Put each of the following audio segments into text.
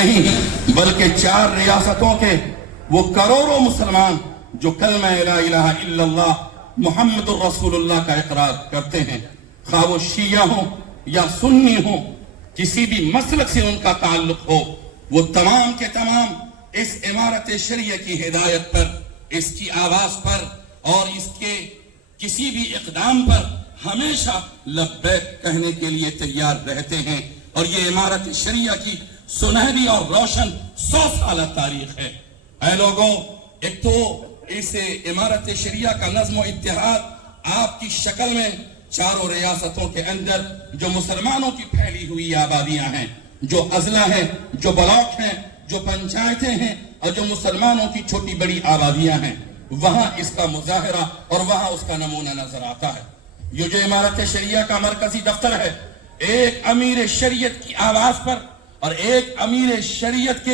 نہیں بلکہ 4 ریاستوں کے وہ کروڑوں مسلمان جو کلمہ لا الہ الا اللہ محمد الرسول اللہ کا اقرار کرتے ہیں، خواہ وہ شیعہ ہوں یا سنی ہوں، کسی بھی مسلک سے ان کا تعلق ہو، وہ تمام کے تمام اس امارت شریعہ کی ہدایت پر، اس کی آواز پر اور اس کے کسی بھی اقدام پر ہمیشہ لبیک کہنے کے لیے تیار رہتے ہیں۔ اور یہ امارت شریعہ کی سنہری اور روشن 100 سالہ تاریخ ہے۔ اے لوگوں، ایک تو اس امارت شریعہ کا نظم و اتحاد آپ کی شکل میں 4 ریاستوں کے اندر جو مسلمانوں کی پھیلی ہوئی آبادیاں ہیں، جو اضلاع ہیں، جو بلاک ہیں، جو پنچایتیں ہیں اور جو مسلمانوں کی چھوٹی بڑی آبادیاں ہیں، وہاں اس کا مظاہرہ اور وہاں اس کا نمونہ نظر آتا ہے۔ یہ جو امارت شریعہ کا مرکزی دفتر ہے، ایک امیر شریعت کی آواز پر اور ایک امیر شریعت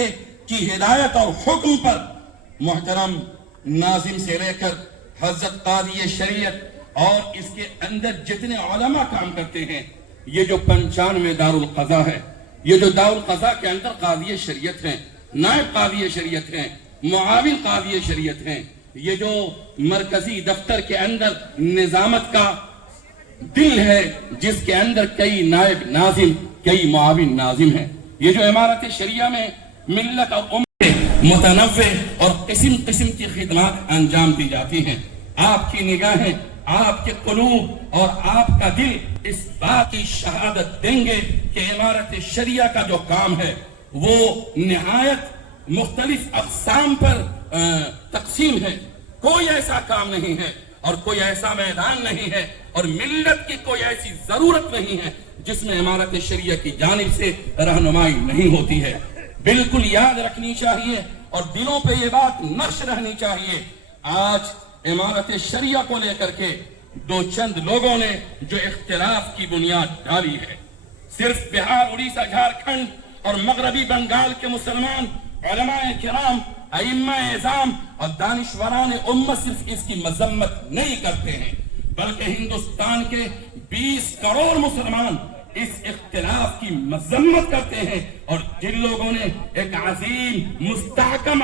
کی ہدایت اور حکم پر محترم ناظم سے لے کر حضرت قاضی شریعت اور اس کے اندر جتنے علماء کام کرتے ہیں، یہ جو 95 دارالقضاء ہے، یہ جو دارالقضاء کے اندر قاضی شریعت ہیں، نائب قاضی شریعت ہیں، معاون قاضی شریعت ہیں، یہ جو مرکزی دفتر کے اندر نظامت کا دل ہے، جس کے اندر کئی نائب ناظم، کئی معاون ناظم ہیں، یہ جو امارت شریعہ میں ملت اور امت متنوع اور قسم قسم کی خدمات انجام دی جاتی ہیں، آپ کی نگاہیں، آپ کے قلوب اور آپ کا دل اس بات کی شہادت دیں گے کہ امارت شریعہ کا جو کام ہے وہ نہایت مختلف اقسام پر تقسیم ہے۔ کوئی ایسا کام نہیں ہے اور کوئی ایسا میدان نہیں ہے اور ملت کی کوئی ایسی ضرورت نہیں ہے جس میں امارت شریعہ کی جانب سے رہنمائی نہیں ہوتی ہے۔ بالکل یاد رکھنی چاہیے اور دلوں پہ یہ بات نقش رہنی چاہیے۔ آج امارت شریعہ کو لے کر کے 2 چند لوگوں نے جو اختلاف کی بنیاد ڈالی ہے، صرف بہار، اڑیسہ، جھارکھنڈ اور مغربی بنگال کے مسلمان علماء کرام، ائمہ اعظام اور دانشوران امت صرف اس کی مذمت نہیں کرتے ہیں، بلکہ ہندوستان کے 20 کروڑ مسلمان اس اختلاف کی مذمت کرتے ہیں۔ اور جن لوگوں نے ایک عظیم مستحکم